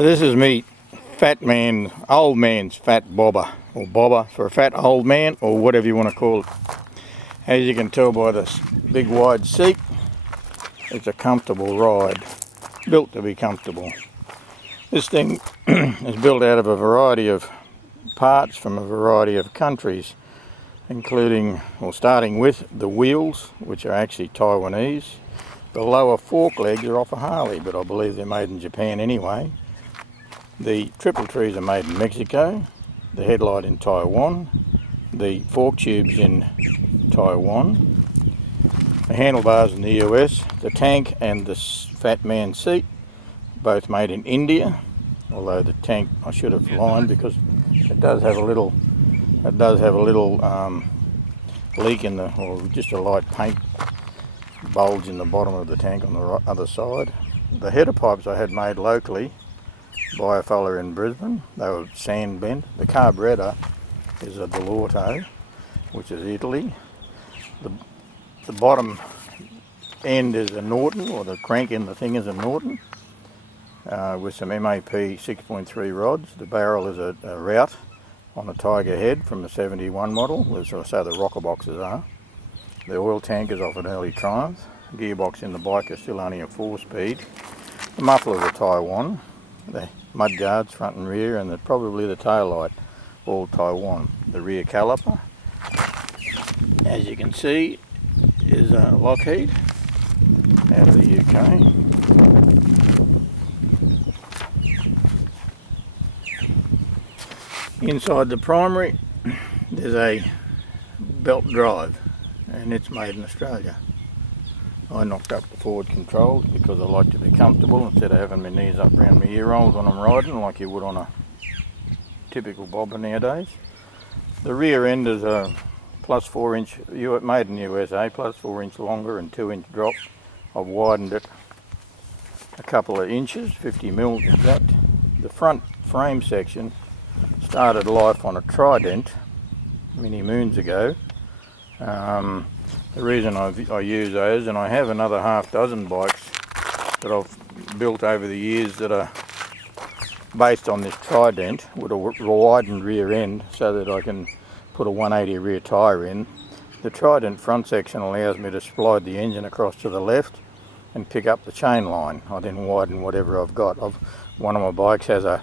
This is me, old man's fat bobber, or bobber for a fat old man, or whatever you want to call it. As you can tell by this big wide seat, it's a comfortable ride, built to be comfortable. This thing is built out of a variety of parts from a variety of countries, including, or starting with the wheels, which are actually Taiwanese. The lower fork legs are off a Harley, but I believe they're made in Japan anyway. The triple trees are made in Mexico, the headlight in Taiwan, the fork tubes in Taiwan, the handlebars in the US, the tank and the fat man seat, both made in India, although the tank I should have lined because it does have a little leak in the, or just a light paint bulge in the bottom of the tank on the other side. The header pipes I had made locally by a fella in Brisbane. They were sand bent. The carburettor is a Dell'Orto, which is Italy. The bottom end is a Norton, or the crank in the thing is a Norton, with some MAP 6.3 rods. The barrel is a Rout on a Tiger head from the 71 model, as I say the rocker boxes are. The oil tank is off an early Triumph. The gearbox in the bike is still only a 4-speed. The mufflers are Taiwan. The mud guards front and rear, and probably the tail light, all Taiwan. The rear caliper, as you can see, is a Lockheed out of the UK. Inside the primary there's a belt drive, and it's made in Australia. I knocked up the forward controls because I like to be comfortable instead of having my knees up around my ear rolls when I'm riding, like you would on a typical bobber nowadays. The rear end is a +4 inch, made in the USA, +4 inch longer and 2 inch drop. I've widened it a couple of inches, 50 mil exact. The front frame section started life on a Trident many moons ago. The reason I use those, and I have another half dozen bikes that I've built over the years that are based on this Trident with a widened rear end so that I can put a 180 rear tyre in. The Trident front section allows me to slide the engine across to the left and pick up the chain line. I then widen whatever I've got. One of my bikes has a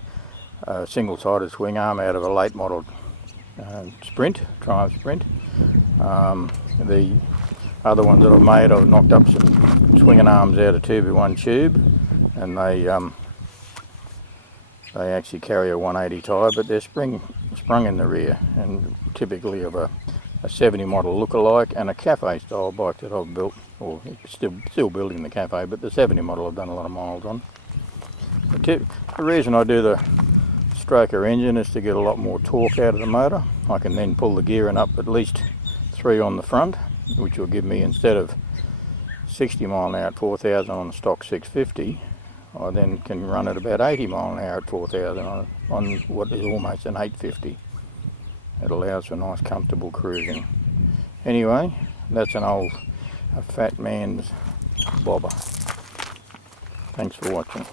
single-sided swing arm out of a late model Sprint, Triumph Sprint. The other ones that I've made, I've knocked up some swinging arms out of 2x1 tube, and they actually carry a 180 tyre, but they're sprung in the rear, and typically of a 70 model lookalike and a cafe style bike that I've built, or still building the cafe, but the 70 model I've done a lot of miles on. The reason I do the stroker engine is to get a lot more torque out of the motor. I can then pull the gearing up at least 3 on the front, which will give me, instead of 60 mile an hour at 4,000 on the stock 650, I then can run at about 80 mile an hour at 4,000 on what is almost an 850. It allows for nice comfortable cruising. Anyway, that's a fat man's bobber. Thanks for watching.